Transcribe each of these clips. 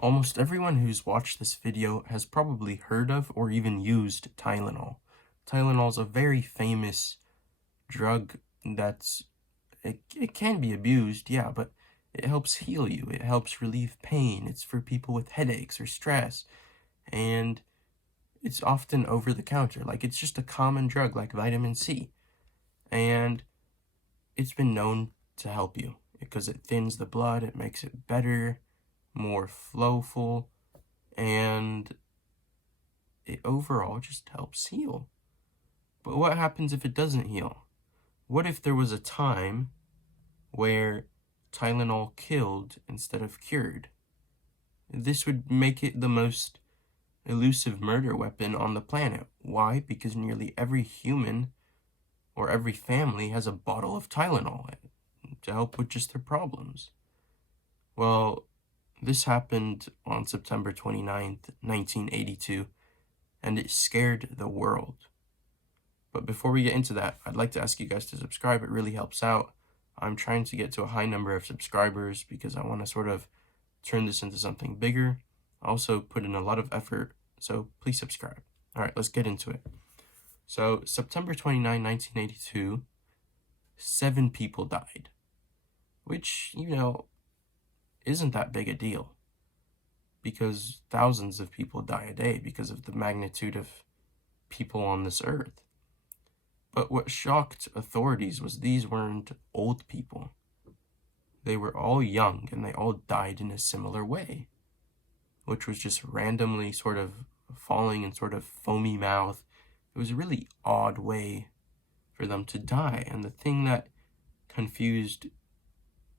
Almost everyone who's watched this video has probably heard of or even used Tylenol. Tylenol is a very famous drug it can be abused, yeah, but it helps heal you. It helps relieve pain. It's for people with headaches or stress. And it's often over the counter. Like, it's just a common drug like vitamin C. And it's been known to help you because it thins the blood, it makes it better, more flowful, and it overall just helps heal. But what happens if it doesn't heal? What if there was a time where Tylenol killed instead of cured? This would make it the most elusive murder weapon on the planet. Why? Because nearly every human or every family has a bottle of Tylenol to help with just their problems. Well, this happened on September 29th, 1982, and it scared the world. But before we get into that, I'd like to ask you guys to subscribe. It really helps out. I'm trying to get to a high number of subscribers because I want to sort of turn this into something bigger. I also put in a lot of effort, so please subscribe. All right, let's get into it. So, September 29, 1982, 7 people died, which, isn't that big a deal because thousands of people die a day because of the magnitude of people on this earth. But what shocked authorities was these weren't old people. They were all young and they all died in a similar way, which was just randomly sort of falling in sort of foamy mouth. It was a really odd way for them to die. And the thing that confused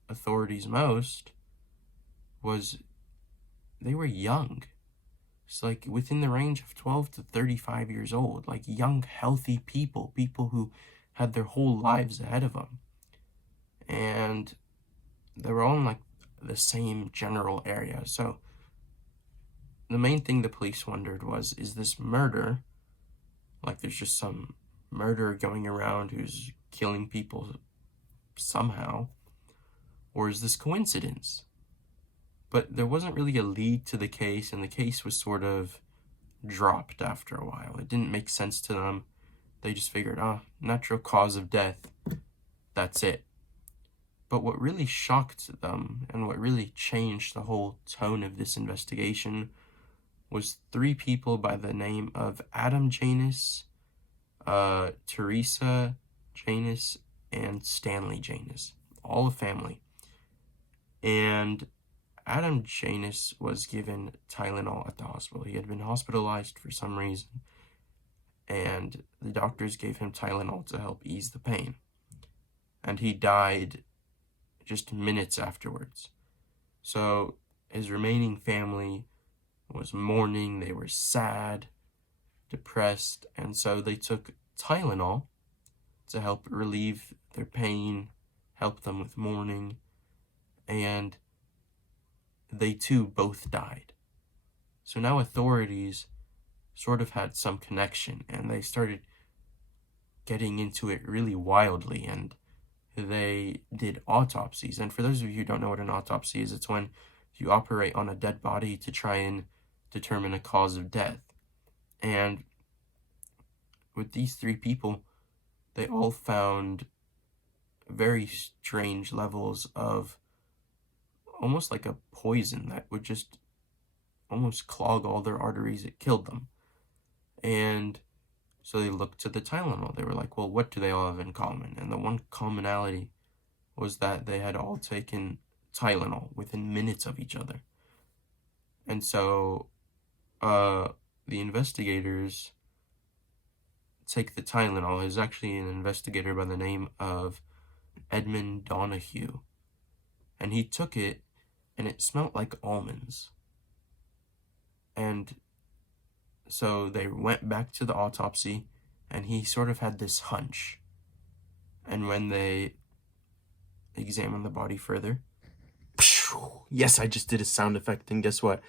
authorities most was they were young. It's like within the range of 12 to 35 years old, like young, healthy people who had their whole lives ahead of them. And they were all in like the same general area. So the main thing the police wondered was, is this murder? Like there's just some murderer going around who's killing people somehow? Or is this coincidence? But there wasn't really a lead to the case, and the case was sort of dropped after a while. It didn't make sense to them. They just figured, natural cause of death, that's it. But what really shocked them, and what really changed the whole tone of this investigation, was 3 people by the name of Adam Janus, Teresa Janus, and Stanley Janus, all a family. And Adam Janus was given Tylenol at the hospital. He had been hospitalized for some reason, and the doctors gave him Tylenol to help ease the pain. And he died just minutes afterwards. So his remaining family was mourning, they were sad, depressed, and so they took Tylenol to help relieve their pain, help them with mourning, and they too both died. So now authorities sort of had some connection, and they started getting into it really wildly, and they did autopsies. And for those of you who don't know what an autopsy is, it's when you operate on a dead body to try and determine a cause of death. And with these 3 people, they all found very strange levels of almost like a poison that would just almost clog all their arteries. It killed them. And so they looked to the Tylenol. They were like, well, what do they all have in common? And the one commonality was that they had all taken Tylenol within minutes of each other. And so the investigators take the Tylenol. There's actually an investigator by the name of Edmund Donahue. And he took it, and it smelled like almonds. And so they went back to the autopsy, and he sort of had this hunch. And when they examined the body further, yes, I just did a sound effect, and guess what?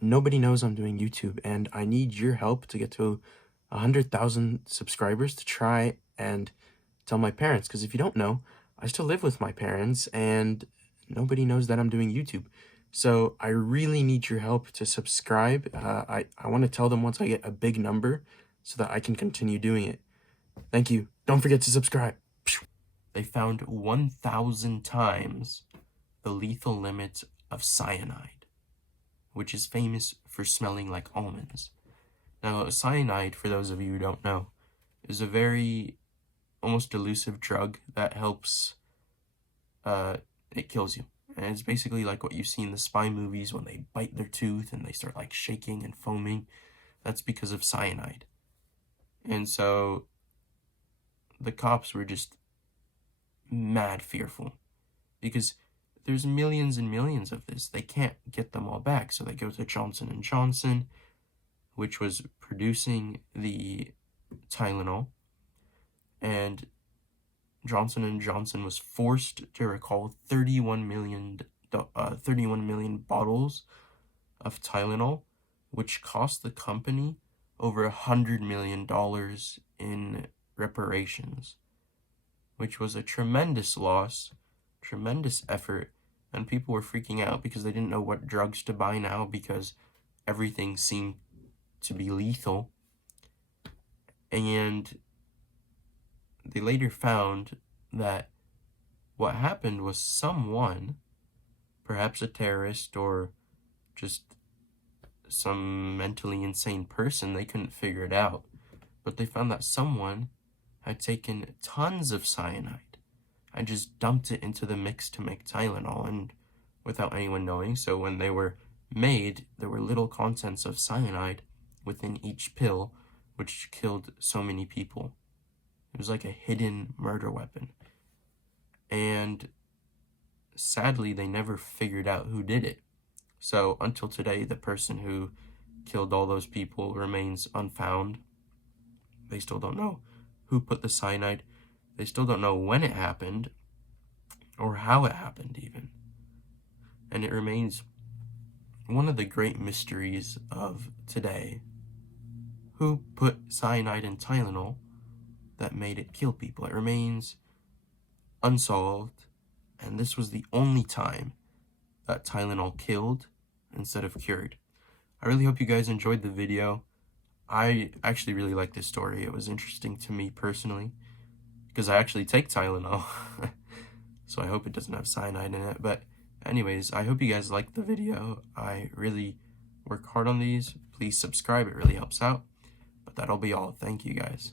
Nobody knows I'm doing YouTube, and I need your help to get to 100,000 subscribers to try and tell my parents, because if you don't know, I still live with my parents, and nobody knows that I'm doing YouTube. So I really need your help to subscribe. I want to tell them once I get a big number so that I can continue doing it. Thank you. Don't forget to subscribe. They found 1,000 times the lethal limit of cyanide, which is famous for smelling like almonds. Now, cyanide, for those of you who don't know, is a very almost elusive drug that helps, it kills you. And it's basically like what you see in the spy movies when they bite their tooth and they start like shaking and foaming. That's because of cyanide. And so the cops were just mad fearful because there's millions and millions of this. They can't get them all back. So they go to Johnson & Johnson, which was producing the Tylenol, and Johnson & Johnson was forced to recall 31 million bottles of Tylenol, which cost the company over $100 million in reparations, which was a tremendous loss, tremendous effort, and people were freaking out because they didn't know what drugs to buy now because everything seemed to be lethal. And they later found that what happened was someone, perhaps a terrorist or just some mentally insane person, they couldn't figure it out, but they found that someone had taken tons of cyanide and just dumped it into the mix to make Tylenol, and without anyone knowing. So when they were made, there were little contents of cyanide within each pill, which killed so many people. It was like a hidden murder weapon. And sadly, they never figured out who did it. So until today, the person who killed all those people remains unfound. They still don't know who put the cyanide. They still don't know when it happened or how it happened even. And it remains one of the great mysteries of today. Who put cyanide in Tylenol that made it kill people? It remains unsolved, and this was the only time that Tylenol killed instead of cured. I really hope you guys enjoyed the video. I actually really like this story. It was interesting to me personally because I actually take Tylenol. So I hope it doesn't have cyanide in it. But anyways, I hope you guys liked the video. I really work hard on these. Please subscribe. It really helps out. But that'll be all. Thank you guys.